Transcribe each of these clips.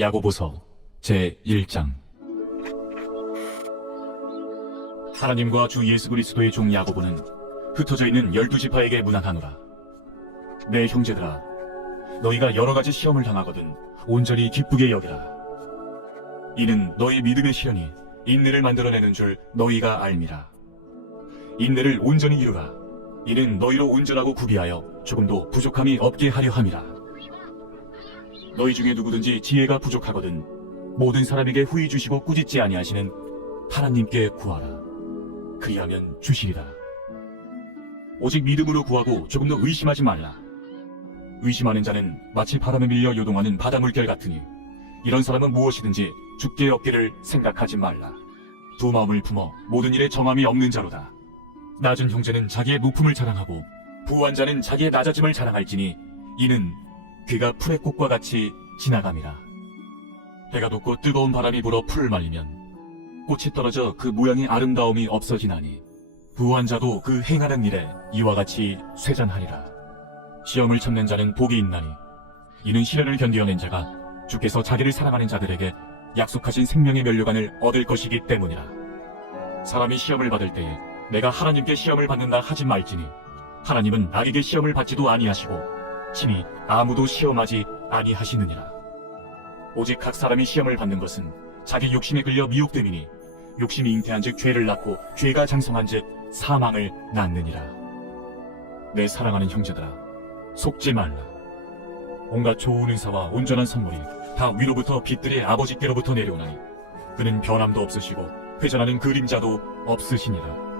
야고보서 제1장. 하나님과 주 예수 그리스도의 종 야고보는 흩어져 있는 12지파에게 문안하노라. 내 형제들아, 너희가 여러 가지 시험을 당하거든 온전히 기쁘게 여기라. 이는 너희 믿음의 시련이 인내를 만들어내는 줄 너희가 알미라. 인내를 온전히 이루라. 이는 너희로 온전하고 구비하여 조금도 부족함이 없게 하려 함이라. 너희 중에 누구든지 지혜가 부족하거든 모든 사람에게 후히 주시고 꾸짖지 아니하시는 하나님께 구하라. 그리하면 주시리라. 오직 믿음으로 구하고 조금도 의심하지 말라. 의심하는 자는 마치 바람에 밀려 요동하는 바다 물결 같으니 이런 사람은 무엇이든지 죽게 얻기를 생각하지 말라. 두 마음을 품어 모든 일에 정함이 없는 자로다. 낮은 형제는 자기의 높음을 자랑하고 부한 자는 자기의 낮아짐을 자랑할지니 이는 그가 풀의 꽃과 같이 지나감이라. 해가 돋고 뜨거운 바람이 불어 풀을 말리면 꽃이 떨어져 그 모양의 아름다움이 없어지나니 부한 자도 그 행하는 일에 이와 같이 쇠잔하리라. 시험을 참는 자는 복이 있나니 이는 시련을 견디어낸 자가 주께서 자기를 사랑하는 자들에게 약속하신 생명의 면류관을 얻을 것이기 때문이라. 사람이 시험을 받을 때에 내가 하나님께 시험을 받는다 하지 말지니 하나님은 나에게 시험을 받지도 아니하시고 친히 아무도 시험하지 아니하시느니라. 오직 각 사람이 시험을 받는 것은 자기 욕심에 끌려 미혹됨이니 욕심이 잉태한즉 죄를 낳고 죄가 장성한즉 사망을 낳느니라. 내 사랑하는 형제들아, 속지 말라. 온갖 좋은 은사와 온전한 선물이 다 위로부터 빛들의 아버지께로부터 내려오나니 그는 변함도 없으시고 회전하는 그림자도 없으시니라.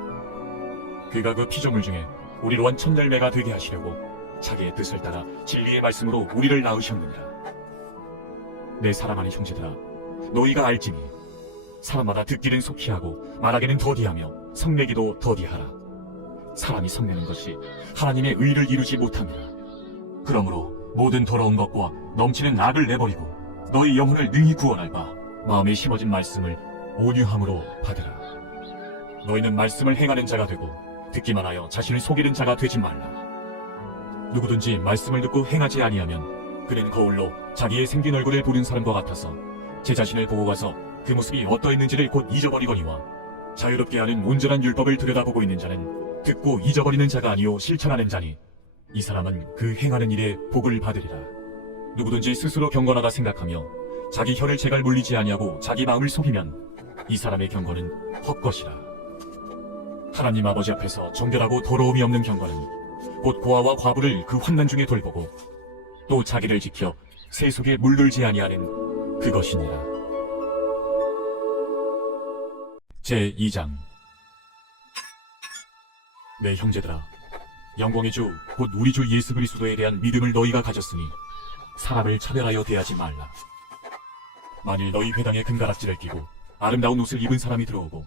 그가 그 피조물 중에 우리로 한 첫 열매가 되게 하시려고 자기의 뜻을 따라 진리의 말씀으로 우리를 낳으셨느니라. 내 사랑하는 형제들아, 너희가 알지니 사람마다 듣기는 속히 하고 말하기는 더디하며 성내기도 더디하라. 사람이 성내는 것이 하나님의 의를 이루지 못함이라. 그러므로 모든 더러운 것과 넘치는 악을 내버리고 너희 영혼을 능히 구원할 바 마음에 심어진 말씀을 온유함으로 받으라. 너희는 말씀을 행하는 자가 되고 듣기만 하여 자신을 속이는 자가 되지 말라. 누구든지 말씀을 듣고 행하지 아니하면 그는 거울로 자기의 생긴 얼굴을 보는 사람과 같아서 제 자신을 보고 가서 그 모습이 어떠했는지를 곧 잊어버리거니와 자유롭게 하는 온전한 율법을 들여다보고 있는 자는 듣고 잊어버리는 자가 아니요 실천하는 자니 이 사람은 그 행하는 일에 복을 받으리라. 누구든지 스스로 경건하다 생각하며 자기 혀를 제갈 물리지 아니하고 자기 마음을 속이면 이 사람의 경건은 헛것이라. 하나님 아버지 앞에서 정결하고 더러움이 없는 경건은 곧 고아와 과부를 그 환난 중에 돌보고 또 자기를 지켜 새 속에 물들지 아니하는 그것이니라. 제2장. 내 형제들아, 영광의 주 곧 우리 주 예수 그리스도에 대한 믿음을 너희가 가졌으니 사람을 차별하여 대하지 말라. 만일 너희 회당에 금가락지를 끼고 아름다운 옷을 입은 사람이 들어오고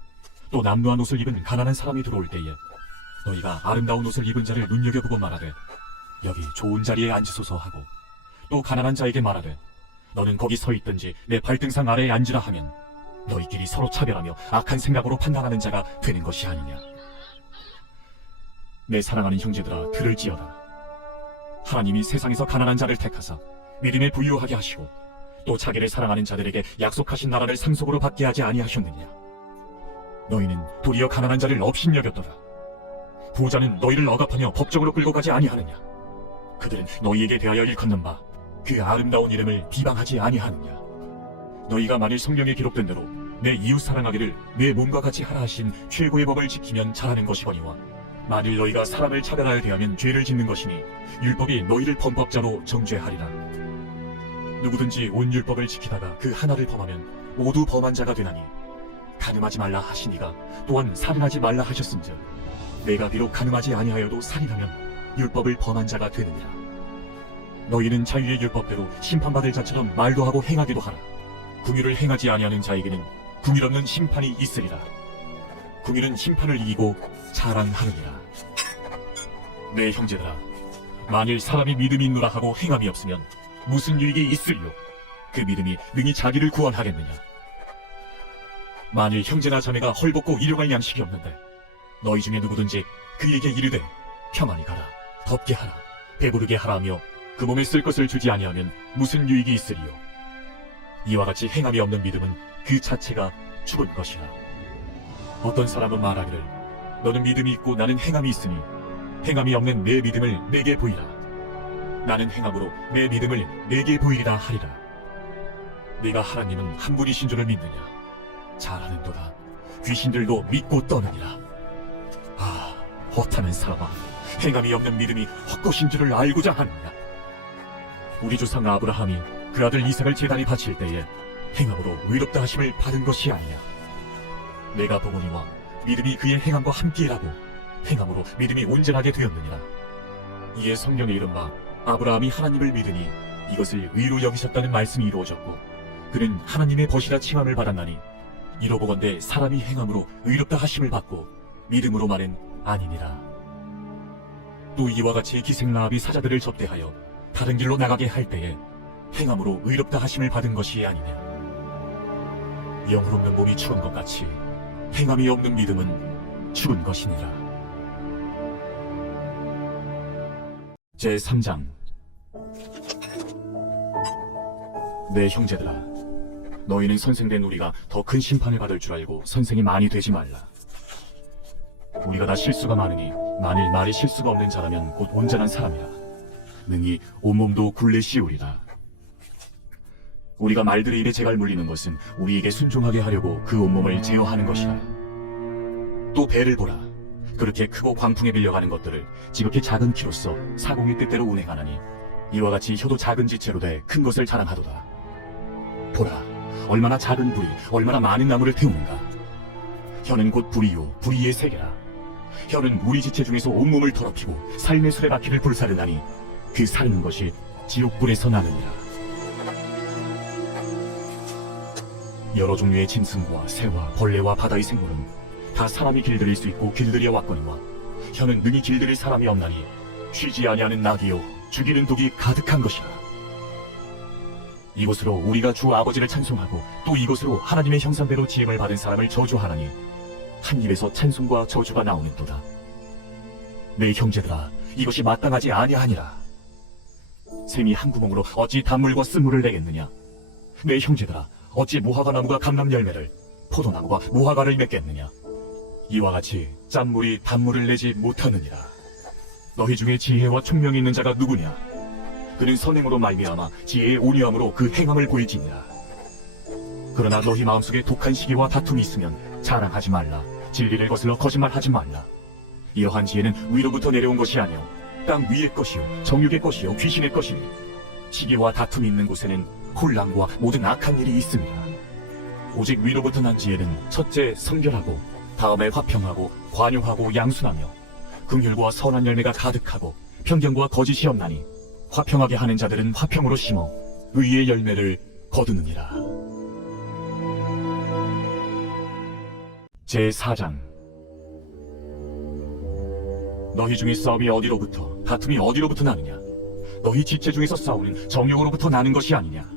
또 남루한 옷을 입은 가난한 사람이 들어올 때에 너희가 아름다운 옷을 입은 자를 눈여겨보고 말하되 여기 좋은 자리에 앉으소서 하고 또 가난한 자에게 말하되 너는 거기 서 있든지 내 발등상 아래에 앉으라 하면 너희끼리 서로 차별하며 악한 생각으로 판단하는 자가 되는 것이 아니냐. 내 사랑하는 형제들아, 들을지어다. 하나님이 세상에서 가난한 자를 택하사 믿음에 부유하게 하시고 또 자기를 사랑하는 자들에게 약속하신 나라를 상속으로 받게 하지 아니하셨느냐. 너희는 도리어 가난한 자를 업신여겼도다. 부자는 너희를 억압하며 법정으로 끌고 가지 아니하느냐. 그들은 너희에게 대하여 일컫는 바 그 아름다운 이름을 비방하지 아니하느냐. 너희가 만일 성경에 기록된 대로 내 이웃 사랑하기를 내 몸과 같이 하라 하신 최고의 법을 지키면 잘하는 것이거니와 만일 너희가 사람을 차별하여 대하면 죄를 짓는 것이니 율법이 너희를 범법자로 정죄하리라. 누구든지 온 율법을 지키다가 그 하나를 범하면 모두 범한 자가 되나니 간음하지 말라 하시니가 또한 살인하지 말라 하셨음즉 내가 비록 간음하지 아니하여도 살인하면 율법을 범한 자가 되느니라. 너희는 자유의 율법대로 심판받을 자처럼 말도 하고 행하기도 하라. 궁율을 행하지 아니하는 자에게는 궁율 없는 심판이 있으리라. 궁율은 심판을 이기고 자랑하느니라. 내 형제들아, 만일 사람이 믿음이 있노라 하고 행함이 없으면 무슨 유익이 있으리요? 그 믿음이 능히 자기를 구원하겠느냐. 만일 형제나 자매가 헐벗고 일용할 양식이 없는데 너희 중에 누구든지 그에게 이르되 평안히 가라, 덥게 하라, 배부르게 하라 하며 그 몸에 쓸 것을 주지 아니하면 무슨 유익이 있으리요? 이와 같이 행함이 없는 믿음은 그 자체가 죽은 것이라. 어떤 사람은 말하기를 너는 믿음이 있고 나는 행함이 있으니 행함이 없는 내 믿음을 내게 보이라. 나는 행함으로 내 믿음을 내게 보이리라 하리라. 네가 하나님은 한 분이신 줄을 믿느냐? 잘하는도다. 귀신들도 믿고 떠느니라. 아, 허탄한 사람아, 행함이 없는 믿음이 헛것인 줄을 알고자 하느냐? 우리 조상 아브라함이 그 아들 이삭을 제단에 바칠 때에 행함으로 의롭다 하심을 받은 것이 아니냐? 내가 보거니와 믿음이 그의 행함과 함께라고 행함으로 믿음이 온전하게 되었느니라. 이에 성경에 이른 바 아브라함이 하나님을 믿으니 이것을 의로 여기셨다는 말씀이 이루어졌고 그는 하나님의 벗이라 칭함을 받았나니 이로보건대 사람이 행함으로 의롭다 하심을 받고 믿음으로만은 아니니라. 또 이와 같이 기생 라합이 사자들을 접대하여 다른 길로 나가게 할 때에 행함으로 의롭다 하심을 받은 것이 아니냐. 영혼 없는 몸이 죽은 것 같이 행함이 없는 믿음은 죽은 것이니라. 제3장. 내 형제들아, 너희는 선생된 우리가 더 큰 심판을 받을 줄 알고 선생이 많이 되지 말라. 우리가 다 실수가 많으니 만일 말이 실수가 없는 자라면 곧 온전한 사람이라. 능히 온몸도 굴레 씌우리라. 우리가 말들의 입에 재갈 물리는 것은 우리에게 순종하게 하려고 그 온몸을 제어하는 것이라. 또 배를 보라. 그렇게 크고 광풍에 빌려가는 것들을 지극히 작은 키로서 사공의 뜻대로 운행하나니 이와 같이 혀도 작은 지체로 돼 큰 것을 자랑하도다. 보라, 얼마나 작은 불이 얼마나 많은 나무를 태우는가. 혀는 곧 불이요 불의의 세계라. 혀는 우리 지체 중에서 온몸을 더럽히고 삶의 수레바퀴를 불사르나니 그 사르는 것이 지옥불에서 나느니라. 여러 종류의 짐승과 새와 벌레와 바다의 생물은 다 사람이 길들일 수 있고 길들여 왔거니와 혀는 능히 길들일 사람이 없나니 쉬지 아니하는 낙이요 죽이는 독이 가득한 것이라. 이것으로 우리가 주 아버지를 찬송하고 또 이것으로 하나님의 형상대로 지음을 받은 사람을 저주하나니 한 입에서 찬송과 저주가 나오는도다. 내 형제들아, 이것이 마땅하지 아니하니라. 샘이 한 구멍으로 어찌 단물과 쓴물을 내겠느냐? 내 형제들아, 어찌 무화과 나무가 감람 열매를 포도나무가 무화과를 맺겠느냐? 이와 같이 짠물이 단물을 내지 못하느니라. 너희 중에 지혜와 총명이 있는 자가 누구냐? 그는 선행으로 말미암아 지혜의 온유함으로 그 행함을 보일지니라. 그러나 너희 마음속에 독한 시기와 다툼이 있으면 자랑하지 말라. 진리를 거슬러 거짓말하지 말라. 이러한 지혜는 위로부터 내려온 것이 아니요 땅 위의 것이요 정욕의 것이요 귀신의 것이니 시기와 다툼이 있는 곳에는 혼란과 모든 악한 일이 있습니다. 오직 위로부터 난 지혜는 첫째 성결하고 다음에 화평하고 관용하고 양순하며 긍휼과 선한 열매가 가득하고 편견과 거짓이 없나니 화평하게 하는 자들은 화평으로 심어 의의 열매를 거두느니라. 제4장. 너희 중에 싸움이 어디로부터 다툼이 어디로부터 나느냐? 너희 지체 중에서 싸우는 정욕으로부터 나는 것이 아니냐?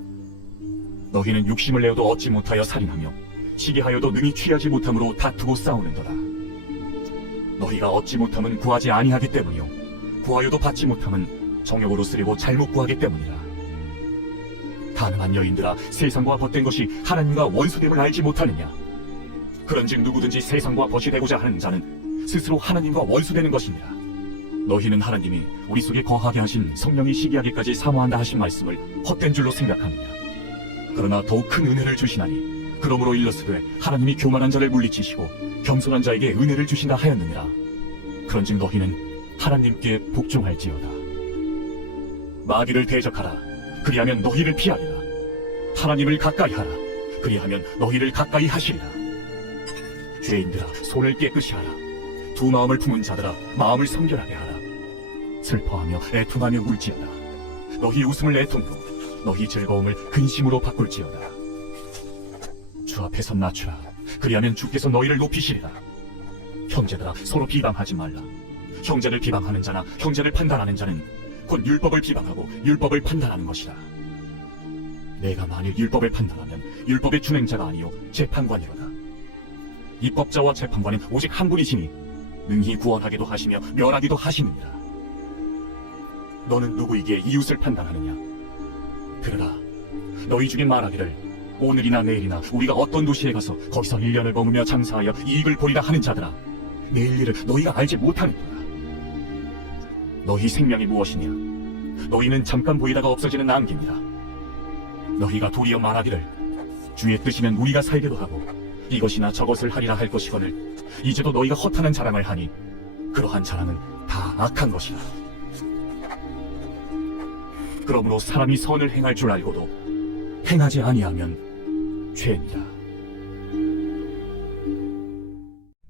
너희는 육심을 내어도 얻지 못하여 살인하며 시기하여도 능히 취하지 못함으로 다투고 싸우는도다. 너희가 얻지 못함은 구하지 아니하기 때문이요 구하여도 받지 못함은 정욕으로 쓰려고 잘못 구하기 때문이라. 가늠한 여인들아, 세상과 벗된 것이 하나님과 원수됨을 알지 못하느냐? 그런즉 누구든지 세상과 벗이 되고자 하는 자는 스스로 하나님과 원수되는 것이니라. 너희는 하나님이 우리 속에 거하게 하신 성령이 시기하기까지 사모한다 하신 말씀을 헛된 줄로 생각하느냐? 그러나 더욱 큰 은혜를 주시나니 그러므로 일러스되 하나님이 교만한 자를 물리치시고 겸손한 자에게 은혜를 주신다 하였느니라. 그런즉 너희는 하나님께 복종할지어다. 마귀를 대적하라. 그리하면 너희를 피하리라. 하나님을 가까이 하라. 그리하면 너희를 가까이 하시리라. 죄인들아, 손을 깨끗이 하라. 두 마음을 품은 자들아, 마음을 성결하게 하라. 슬퍼하며 애통하며 울지어다. 너희 웃음을 애통으로, 너희 즐거움을 근심으로 바꿀지어다. 주 앞에서 낮추라. 그리하면 주께서 너희를 높이시리라. 형제들아, 서로 비방하지 말라. 형제를 비방하는 자나 형제를 판단하는 자는 곧 율법을 비방하고 율법을 판단하는 것이라. 내가 만일 율법을 판단하면 율법의 준행자가 아니요 재판관이로다. 입법자와 재판관은 오직 한 분이시니 능히 구원하기도 하시며 멸하기도 하시느니라. 너는 누구에게 이웃을 판단하느냐? 들으라. 너희 중에 말하기를 오늘이나 내일이나 우리가 어떤 도시에 가서 거기서 1년을 머무며 장사하여 이익을 보리라 하는 자들아, 내일 일을 너희가 알지 못하는도다. 너희 생명이 무엇이냐? 너희는 잠깐 보이다가 없어지는 안개니라. 너희가 도리어 말하기를 주의 뜻이면 우리가 살기도 하고 이것이나 저것을 하리라 할 것이거늘 이제도 너희가 허탄한 자랑을 하니 그러한 자랑은 다 악한 것이라. 그러므로 사람이 선을 행할 줄 알고도 행하지 아니하면 죄니라.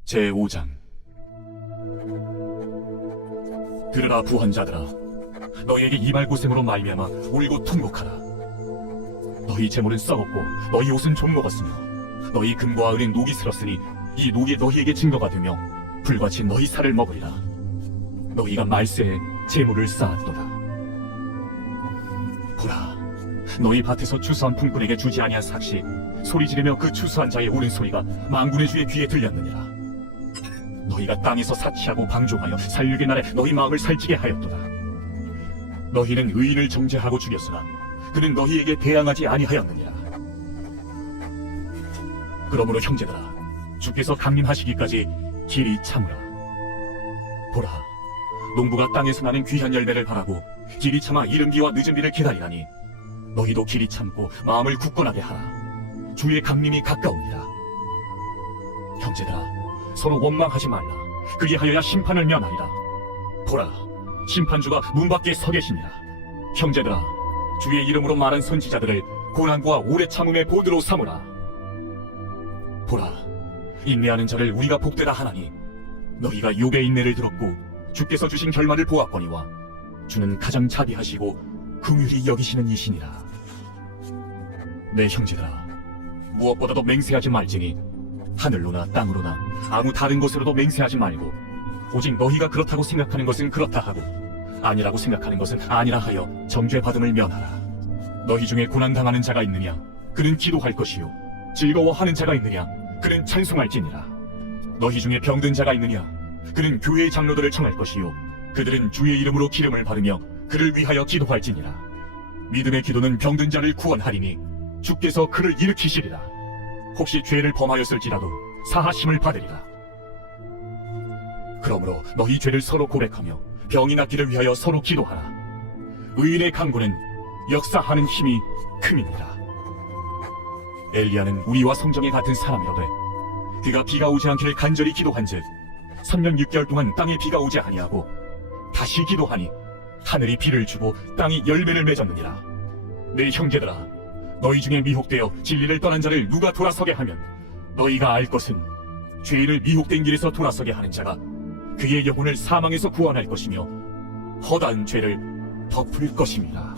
제5장. 들으라 부한자들아, 너희에게 이말고생으로 말미암아 울고 통곡하라. 너희 재물은 썩었고 너희 옷은 좀 녹았으며 너희 금과 은은 녹이 슬었으니 이 녹이 너희에게 증거가 되며 불같이 너희 살을 먹으리라. 너희가 말세에 재물을 쌓았도다. 보라, 너희 밭에서 추수한 품꾼에게 주지 아니한 삭시 소리 지르며 그 추수한 자의 우는 소리가 만군의 주의 귀에 들렸느니라. 너희가 땅에서 사치하고 방종하여 살육의 날에 너희 마음을 살찌게 하였도다. 너희는 의인을 정죄하고 죽였으나 그는 너희에게 대항하지 아니하였느니라. 그러므로 형제들아, 주께서 강림하시기까지 길이 참으라. 보라, 농부가 땅에서 나는 귀한 열매를 바라고 길이 참아 이른 비와 늦은 비를 기다리나니 너희도 길이 참고 마음을 굳건하게 하라. 주의 강림이 가까우니라. 형제들아, 서로 원망하지 말라. 그리하여야 심판을 면하리라. 보라, 심판주가 문 밖에 서 계시니라. 형제들아, 주의 이름으로 말한 선지자들을 고난과 오래 참음의 보드로 삼으라. 보라, 인내하는 자를 우리가 복되다 하나니 너희가 욥의 인내를 들었고 주께서 주신 결말을 보았거니와 주는 가장 자비하시고 긍휼히 여기시는 이시니라. 내 형제들아, 무엇보다도 맹세하지 말지니 하늘로나 땅으로나 아무 다른 곳으로도 맹세하지 말고 오직 너희가 그렇다고 생각하는 것은 그렇다 하고 아니라고 생각하는 것은 아니라 하여 정죄받음을 면하라. 너희 중에 고난당하는 자가 있느냐? 그는 기도할 것이요. 즐거워하는 자가 있느냐? 그는 찬송할지니라. 너희 중에 병든 자가 있느냐? 그는 교회의 장로들을 청할 것이요. 그들은 주의 이름으로 기름을 바르며 그를 위하여 기도할지니라. 믿음의 기도는 병든 자를 구원하리니 주께서 그를 일으키시리라. 혹시 죄를 범하였을지라도 사하심을 받으리라. 그러므로 너희 죄를 서로 고백하며 병이 낫기를 위하여 서로 기도하라. 의인의 강구는 역사하는 힘이 큼이니라. 엘리야는 우리와 성정에 같은 사람이로되 그가 비가 오지 않기를 간절히 기도한즉 3년 6개월 동안 땅에 비가 오지 아니하고 다시 기도하니 하늘이 비를 주고 땅이 열매를 맺었느니라. 내 형제들아, 너희 중에 미혹되어 진리를 떠난 자를 누가 돌아서게 하면 너희가 알 것은 죄인을 미혹된 길에서 돌아서게 하는 자가 그의 영혼을 사망에서 구원할 것이며 허다한 죄를 덮을 것입니다.